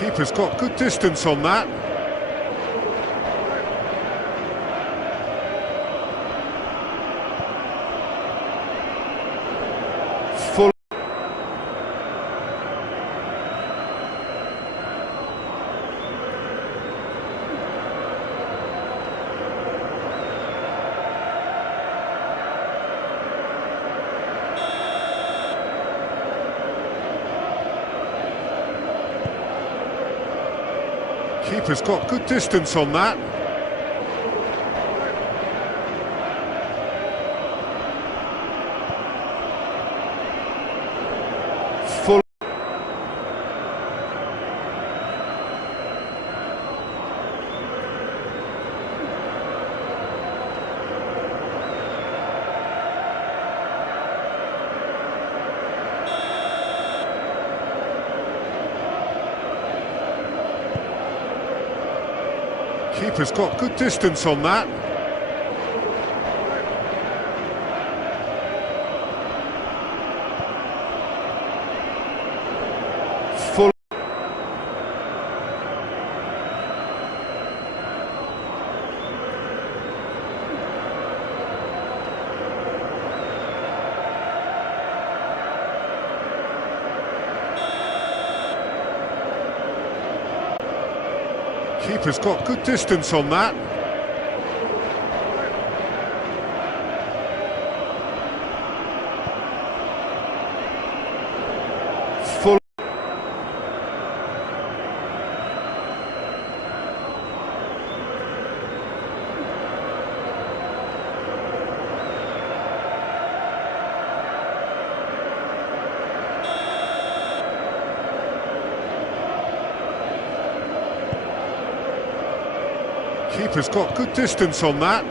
Keeper's got good distance on that. Full. Keeper's got good distance on that. Full. Keeper's got good distance on that. Full. Keeper's got good distance on that. Full. Keeper's got good distance on that.